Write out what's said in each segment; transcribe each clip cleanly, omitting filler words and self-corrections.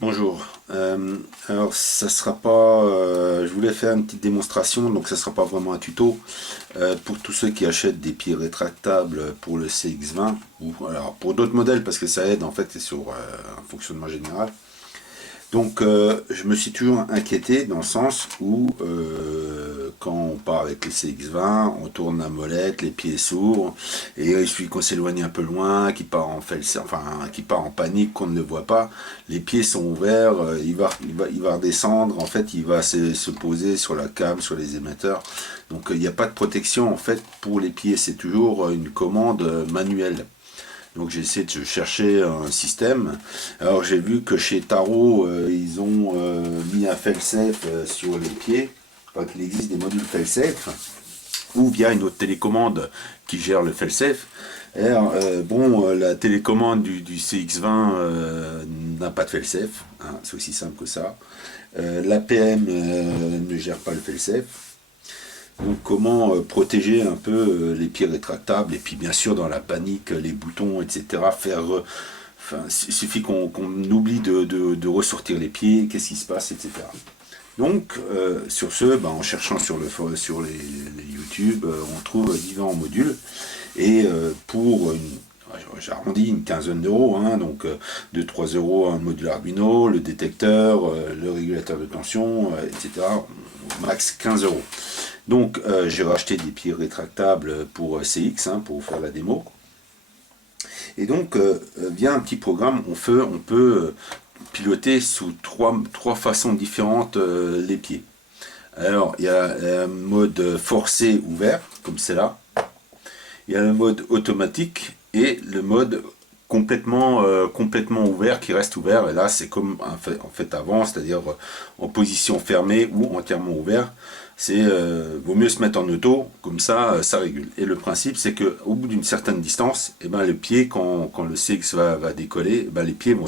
Bonjour. Alors ça sera pas. Je voulais faire une petite démonstration, donc ça sera pas vraiment un tuto. Pour tous ceux qui achètent des pieds rétractables pour le CX20 ou alors pour d'autres modèles parce que ça aide en fait sur un fonctionnement général. Donc je me suis toujours inquiété dans le sens où quand on part avec les CX20, on tourne la molette, les pieds s'ouvrent, et il suffit qu'on s'éloigne un peu loin, qu'il part en enfin qu'il part en panique, qu'on ne le voit pas, les pieds sont ouverts, il va redescendre, en fait il va se poser sur la cam, sur les émetteurs. Donc il n'y a pas de protection en fait pour les pieds, c'est toujours une commande manuelle. Donc j'ai essayé de chercher un système. Alors j'ai vu que chez Taro, ils ont mis un fail-safe sur les pieds. Enfin, qu'il existe des modules fail-safe ou via une autre télécommande qui gère le fail-safe. Alors, la télécommande du CX20 n'a pas de fail-safe, hein, c'est aussi simple que ça. L'APM ne gère pas le fail-safe. Donc comment protéger un peu les pieds rétractables et puis bien sûr dans la panique les boutons etc. Enfin, il suffit qu'on oublie de ressortir les pieds, qu'est-ce qui se passe etc. Donc sur ce, en cherchant sur les YouTube, on trouve différents modules et pour j'arrondis une quinzaine d'euros, hein, donc de 3 euros un module Arduino, le détecteur, le régulateur de tension, etc. Max 15 euros. Donc j'ai racheté des pieds rétractables pour CX, hein, pour faire la démo. Et donc via un petit programme, on peut piloter sous trois façons différentes les pieds. Alors il y a un mode forcé ouvert, comme c'est là. Il y a le mode automatique et le mode complètement ouvert qui reste ouvert. Et là c'est comme en fait avant, c'est-à-dire en position fermée ou entièrement ouvert. C'est vaut mieux se mettre en auto, comme ça régule. Et le principe c'est que au bout d'une certaine distance, et ben, le pied quand le CX va décoller, et ben, les pieds vont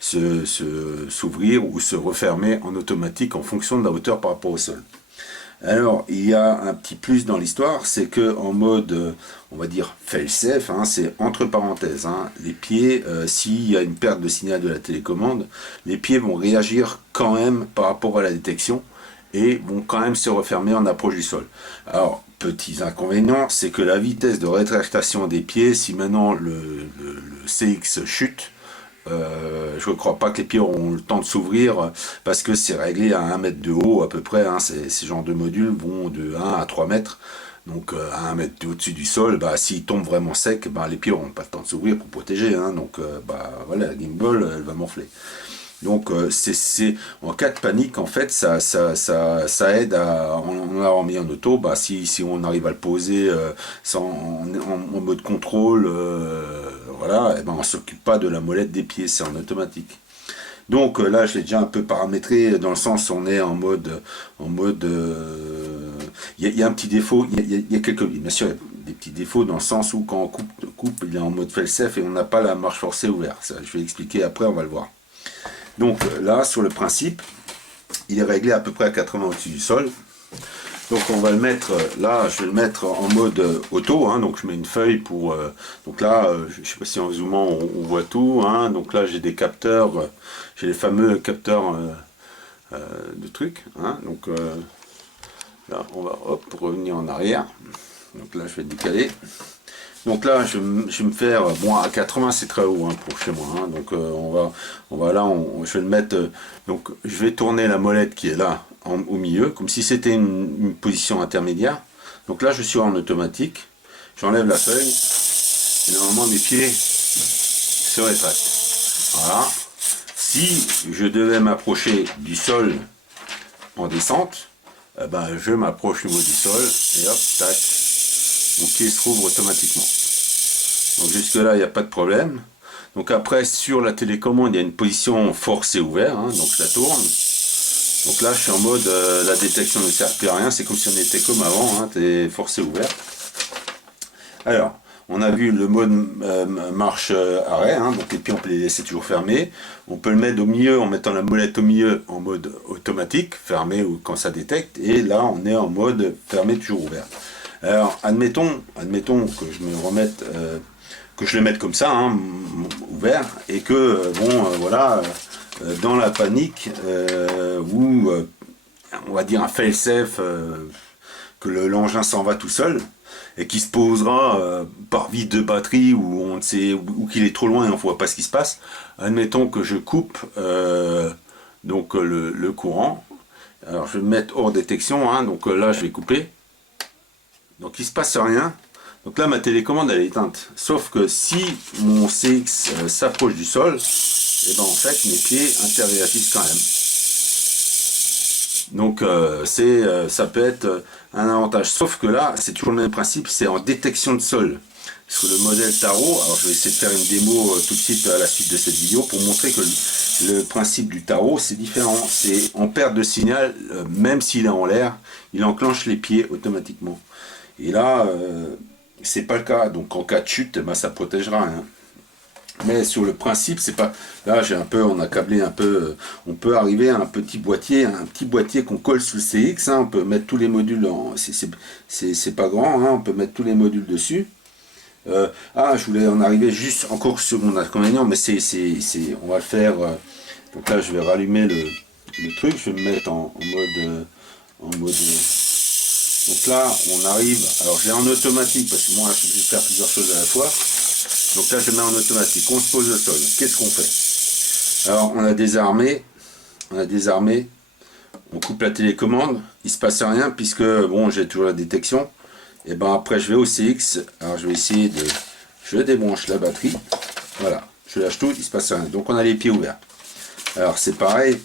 s'ouvrir ou se refermer en automatique en fonction de la hauteur par rapport au sol. Alors, il y a un petit plus dans l'histoire, c'est que en mode, on va dire fail-safe, hein, c'est entre parenthèses, hein, les pieds, s'il y a une perte de signal de la télécommande, les pieds vont réagir quand même par rapport à la détection et vont quand même se refermer en approche du sol. Alors, petits inconvénients, c'est que la vitesse de rétractation des pieds, si maintenant le CX chute, je ne crois pas que les pieds auront le temps de s'ouvrir parce que c'est réglé à 1 mètre de haut à peu près, hein, ces genres de modules vont de 1 à 3 mètres. Donc à 1 mètre au-dessus du sol, s'ils tombent vraiment sec, les pieds n'auront pas le temps de s'ouvrir pour protéger. Hein, donc voilà, la gimbal elle va morfler. Donc c'est en cas de panique en fait ça aide à on l'a remis en auto, si on arrive à le poser en mode contrôle, voilà, et on s'occupe pas de la molette des pieds, c'est en automatique. Donc là je l'ai déjà un peu paramétré dans le sens où on est en mode il y a un petit défaut, il y a quelques bien sûr il y a des petits défauts dans le sens où quand on coupe il est en mode fail-safe et on n'a pas la marche forcée ouverte. Ça, je vais expliquer après, on va le voir. Donc là, sur le principe, il est réglé à peu près à 80 au-dessus du sol. Donc on va le mettre, là je vais le mettre en mode auto, hein, donc je mets une feuille pour... donc là, je ne sais pas si en zoomant on voit tout, hein, donc là j'ai des capteurs, j'ai les fameux capteurs de trucs, hein, donc là on va hop, revenir en arrière, donc là je vais décaler. Donc là, je vais me faire, bon à 80 c'est très haut, hein, pour chez moi, hein, donc je vais le mettre, donc je vais tourner la molette qui est là au milieu, comme si c'était une position intermédiaire. Donc là je suis en automatique, j'enlève la feuille, et normalement mes pieds se rétractent. Voilà. Si je devais m'approcher du sol en descente, je m'approche au niveau du sol, et hop, tac, mon pied se rouvre automatiquement. Donc jusque là il n'y a pas de problème. Donc après sur la télécommande il y a une position forcée ouvert, hein, donc je la tourne. Donc là je suis en mode la détection ne sert plus à rien, c'est comme si on était comme avant, hein, t'es forcé ouvert. Alors on a vu le mode marche arrêt, hein, donc les pieds on peut les laisser toujours fermés. On peut le mettre au milieu en mettant la molette au milieu en mode automatique, fermé ou quand ça détecte, et là on est en mode fermé toujours ouvert. Alors admettons que je me remette que je le mette comme ça, hein, ouvert, et que voilà, dans la panique, ou on va dire un fail-safe, que l'engin s'en va tout seul, et qui se posera par vide de batterie, ou on ne sait, ou qu'il est trop loin et on ne voit pas ce qui se passe. Admettons que je coupe donc le courant. Alors je vais me mettre hors détection, hein, donc là je vais couper. Donc il ne se passe rien. Donc là ma télécommande elle est éteinte. Sauf que si mon CX s'approche du sol, et ben en fait mes pieds interagissent quand même. Donc ça peut être un avantage. Sauf que là c'est toujours le même principe, c'est en détection de sol. Sur le modèle Tarot, alors je vais essayer de faire une démo tout de suite à la suite de cette vidéo pour montrer que le principe du tarot c'est différent. C'est en perte de signal, même s'il est en l'air, il enclenche les pieds automatiquement. Et là, c'est pas le cas. Donc en cas de chute, ben, ça protégera. Hein. Mais sur le principe, c'est pas. Là, on a câblé un peu. On peut arriver à un petit boîtier qu'on colle sous le CX. Hein, on peut mettre tous les modules. C'est pas grand. Hein, on peut mettre tous les modules dessus. Je voulais en arriver juste encore sur mon inconvénient, mais on va le faire. Donc là, je vais rallumer le truc. Je vais me mettre en mode. Donc là, on arrive. Alors, je l'ai en automatique parce que moi, je peux faire plusieurs choses à la fois. Donc là, je mets en automatique. On se pose au sol. Qu'est-ce qu'on fait? Alors, on a désarmé. On coupe la télécommande. Il se passe rien puisque bon, j'ai toujours la détection. Et ben après, je vais au CX. Alors, je vais essayer de. Je débranche la batterie. Voilà. Je lâche tout. Il se passe rien. Donc, on a les pieds ouverts. Alors, c'est pareil.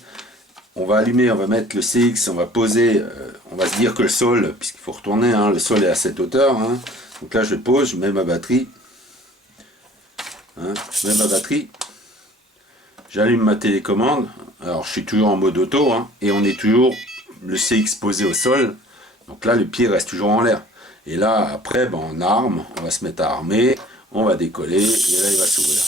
On va allumer, on va mettre le CX, on va poser, on va se dire que le sol, puisqu'il faut retourner, hein, le sol est à cette hauteur. Hein. Donc là, je pose, je mets ma batterie. Hein, je mets ma batterie. J'allume ma télécommande. Alors, je suis toujours en mode auto. Hein, et on est toujours le CX posé au sol. Donc là, le pied reste toujours en l'air. Et là, après, ben, on arme, on va se mettre à armer. On va décoller et là, il va s'ouvrir.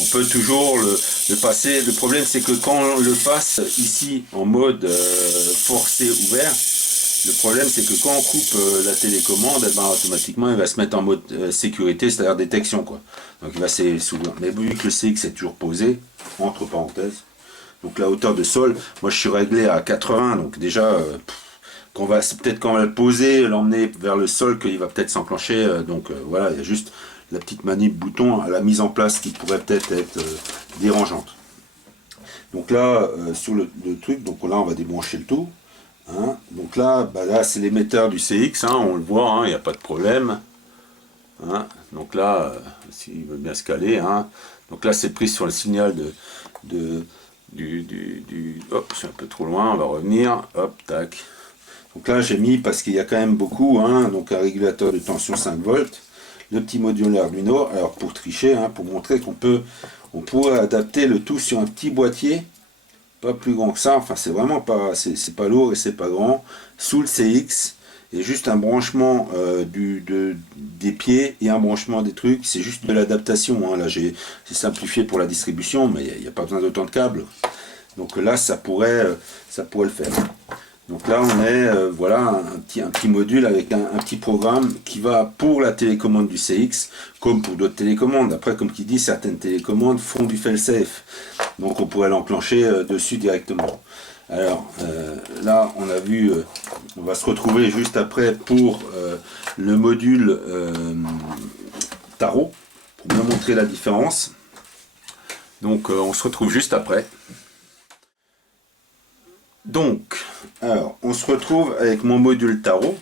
On peut toujours le passer. Le problème, c'est que quand on le passe ici en mode forcé ouvert, le problème, c'est que quand on coupe la télécommande, eh ben, automatiquement, il va se mettre en mode sécurité, c'est-à-dire détection, quoi. Donc, il va s'ouvrir. Mais vu que le CX est toujours posé, entre parenthèses, donc la hauteur de sol, moi, je suis réglé à 80, donc déjà, c'est peut-être quand on va le poser, l'emmener vers le sol, qu'il va peut-être s'enclencher. Voilà, il y a juste la petite manip bouton à la mise en place qui pourrait peut-être être dérangeante. Donc là, sur le truc, donc là on va débrancher le tout. Hein. Donc là, là c'est l'émetteur du CX, hein, on le voit, il n'y a pas de problème. Hein. Donc là, s'il veut bien se caler, hein. Donc là c'est pris sur le signal hop, je suis un peu trop loin, on va revenir, hop, tac. Donc là j'ai mis, parce qu'il y a quand même beaucoup, hein, donc un régulateur de tension 5 volts. Le petit module Arduino, alors pour tricher, hein, pour montrer on pourrait adapter le tout sur un petit boîtier, pas plus grand que ça, enfin c'est vraiment pas, c'est pas lourd et c'est pas grand, sous le CX, et juste un branchement des pieds et un branchement des trucs, c'est juste de l'adaptation, hein. Là c'est simplifié pour la distribution, mais il n'y a pas besoin d'autant de câbles, donc là ça pourrait le faire. Donc là on est voilà un petit module avec un petit programme qui va pour la télécommande du CX comme pour d'autres télécommandes. Après comme qui dit, certaines télécommandes font du fail-safe, donc on pourrait l'enclencher dessus directement. Alors là on a vu, on va se retrouver juste après pour le module Tarot pour bien montrer la différence. Donc on se retrouve juste après. Donc, alors, on se retrouve avec mon module Tarot.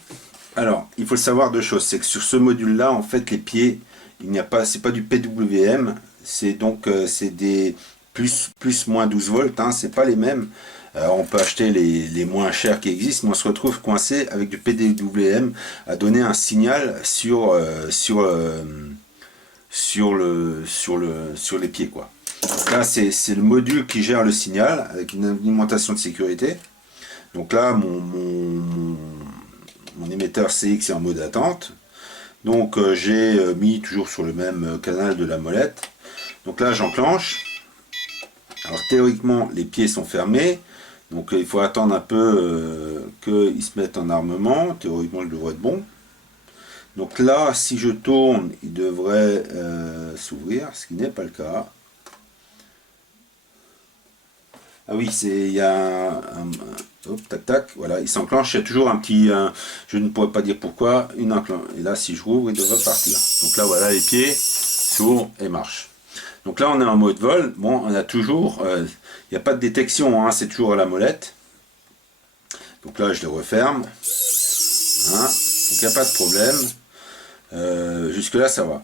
Alors, il faut savoir deux choses, c'est que sur ce module-là, en fait, les pieds, il n'y a pas, c'est pas du PWM, c'est donc c'est des plus moins 12 volts, hein, c'est pas les mêmes. On peut acheter les moins chers qui existent, mais on se retrouve coincé avec du PWM à donner un signal sur les pieds, quoi. Donc là, c'est le module qui gère le signal avec une alimentation de sécurité. Donc là, mon émetteur CX est en mode attente. Donc j'ai mis toujours sur le même canal de la molette. Donc là, j'enclenche. Alors théoriquement, les pieds sont fermés. Donc il faut attendre un peu qu'ils se mettent en armement. Théoriquement, je devrais être bon. Donc là, si je tourne, il devrait s'ouvrir, ce qui n'est pas le cas. Ah oui, il y a hop, tac, tac, voilà, il s'enclenche, il y a toujours un petit, je ne pourrais pas dire pourquoi, une enclenche. Et là, si je rouvre, il devrait partir. Donc là, voilà, les pieds s'ouvrent et marchent. Donc là, on est en mode vol. Bon, on a toujours, il n'y a pas de détection, hein, c'est toujours à la molette. Donc là, je le referme. Hein, donc il n'y a pas de problème. Jusque-là, ça va.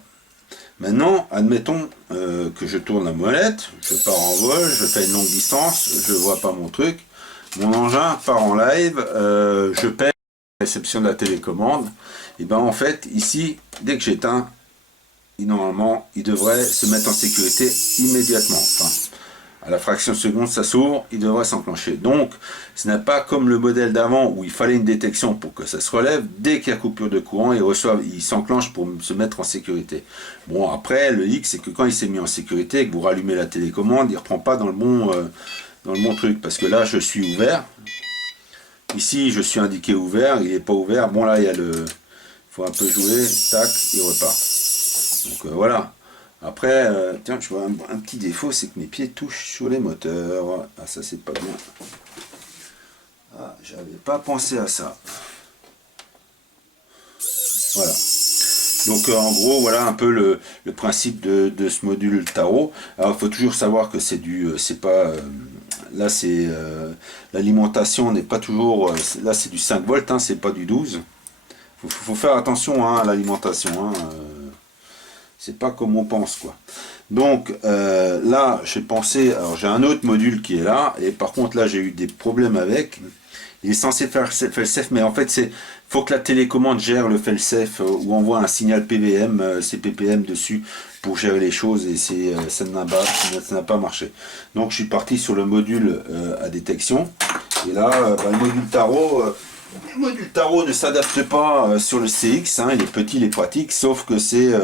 Maintenant, admettons que je tourne la molette, je pars en vol, je fais une longue distance, je ne vois pas mon truc. Mon engin part en live, je paie la réception de la télécommande. Et bien en fait, ici, dès que j'éteins, normalement, il devrait se mettre en sécurité immédiatement. Enfin, à la fraction de seconde, ça s'ouvre, il devrait s'enclencher. Donc, ce n'est pas comme le modèle d'avant où il fallait une détection pour que ça se relève. Dès qu'il y a coupure de courant, il s'enclenche pour se mettre en sécurité. Bon, après, le hic, c'est que quand il s'est mis en sécurité et que vous rallumez la télécommande, il ne reprend pas dans le bon truc. Parce que là, je suis ouvert. Ici, je suis indiqué ouvert, il n'est pas ouvert. Bon, là, il y a le... Il faut un peu jouer, tac, il repart. Donc voilà. Après, tiens, je vois un petit défaut, c'est que mes pieds touchent sur les moteurs. Ah, ça, c'est pas bien. Ah, j'avais pas pensé à ça. Voilà. Donc en gros, voilà un peu le principe de ce module Taro. Alors il faut toujours savoir que c'est pas, là c'est, l'alimentation n'est pas toujours, là c'est du 5 volts, hein, c'est pas du 12. Faut faire attention hein, à l'alimentation. Hein, c'est pas comme on pense quoi. Donc là j'ai pensé, alors j'ai un autre module qui est là, et par contre là j'ai eu des problèmes avec. Il est censé faire fail-safe, mais en fait c'est faut que la télécommande gère le fail-safe ou envoie un signal PVM, CPPM dessus pour gérer les choses, et ça n'a pas marché. Donc je suis parti sur le module à détection, et là le module Taro ne s'adapte pas sur le CX, hein, il est petit, il est pratique, sauf que c'est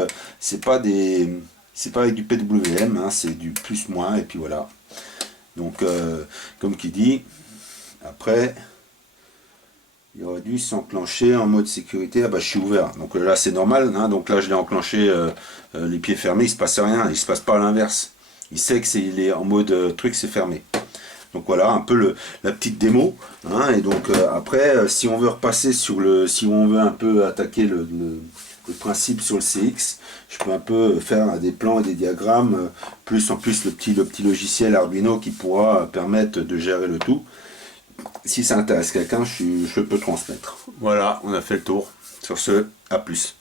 pas avec du PWM, hein, c'est du plus-moins, et puis voilà. Donc comme qui dit, après il aurait dû s'enclencher en mode sécurité. Ah bah je suis ouvert, donc là c'est normal, hein, donc là je l'ai enclenché les pieds fermés, il se passe rien, il se passe pas à l'inverse. Il sait que il est en mode truc, c'est fermé. Donc voilà un peu la petite démo, hein, et donc après si on veut repasser si on veut un peu attaquer le principe sur le CX, je peux un peu faire des plans et des diagrammes, plus en plus le petit logiciel Arduino qui pourra permettre de gérer le tout. Si ça intéresse quelqu'un, je peux transmettre. Voilà, on a fait le tour. Sur ce, à plus.